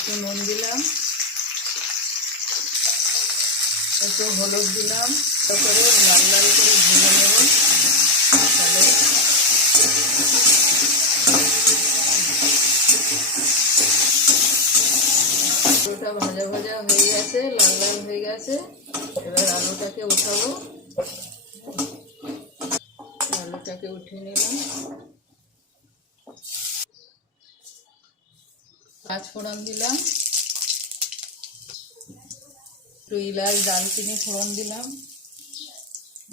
একটু নুন দিলাম, একটু হলুদ দিলাম, তারপরে লাল লাল করে ভেজে নেব। তাহলে আলুটা ভাজা ভাজা হয়ে গেছে, লাল লাল হয়ে গেছে। এবার আলুটাকে উঠাবো। আলুটাকে উঠিয়ে নিলাম। পাঁচ ফোড়ন দিলাম, একটু ইলাচ দারচিনি ফোড়ন দিলাম,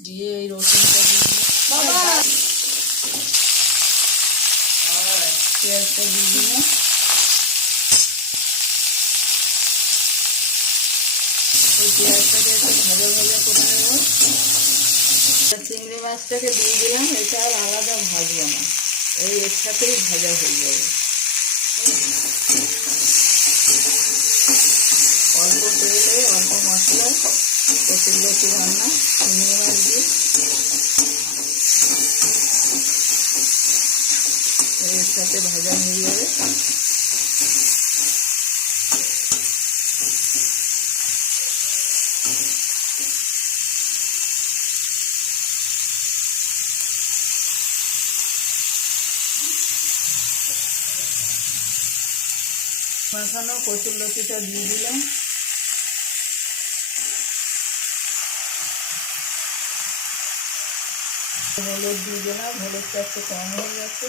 দিয়ে এই রসুনটা দিয়ে দিলাম, পেঁয়াজটা দিয়ে দিলাম। এই পেঁয়াজটাকে একটু ভাজা ভাজা করে নেব। চিংড়ি মাছটাকে দিয়ে দিলাম। এটা আর আলাদা ভাজবো না, এই এর সাথেই ভাজা হয়ে যাবে। অল্প তেলে অল্প মশলা, কচুরলতি রান্না চিংড়ি মাছ দিয়ে এর সাথে ভাজা হয়ে যাবে। মাখানো কচুরলতিটা দিয়ে দিলাম। হলুদ দিয়ে দিলাম, হলুদটা একটু কম হয়ে গেছে।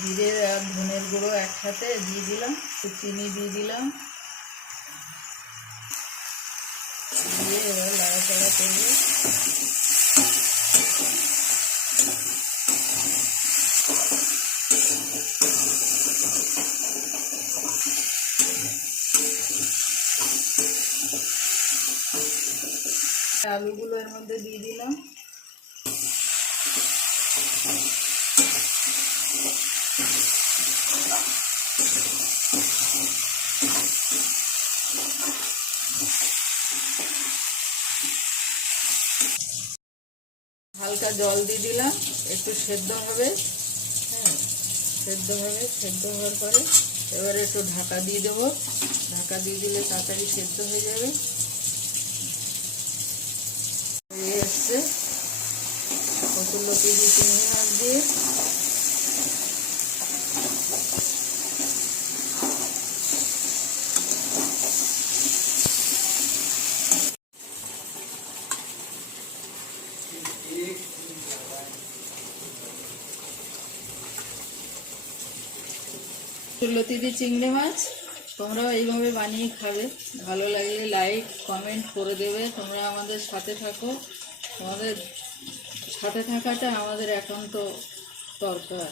জিরে আর ধনের গুঁড়ো একসাথে দিয়ে দিলাম, চিনি দিয়ে দিলাম, দিয়ে এবার নাড়াচাড়া করবো। আলুগুলো এর মধ্যে দিয়ে দিলাম। হালকা জল দিয়ে দিলাম, একটু সেদ্ধ হবে। হ্যাঁ, সেদ্ধ হওয়ার পরে এবারে একটু ঢাকা দিয়ে দেবো। ঢাকা দিয়ে দিলে তাড়াতাড়ি সেদ্ধ হয়ে যাবে। হয়ে এসছে কচুরলতি দিয়ে চিংড়ি মাছ দিয়ে। কচুরলতি দিয়ে চিংড়ি মাছ তোমরাও এইভাবে বানিয়ে খাবে। ভালো লাগলে লাইক কমেন্ট করে দেবে। তোমরা আমাদের সাথে থাকো, তোমাদের সাথে থাকাটা আমাদের একান্ত দরকার।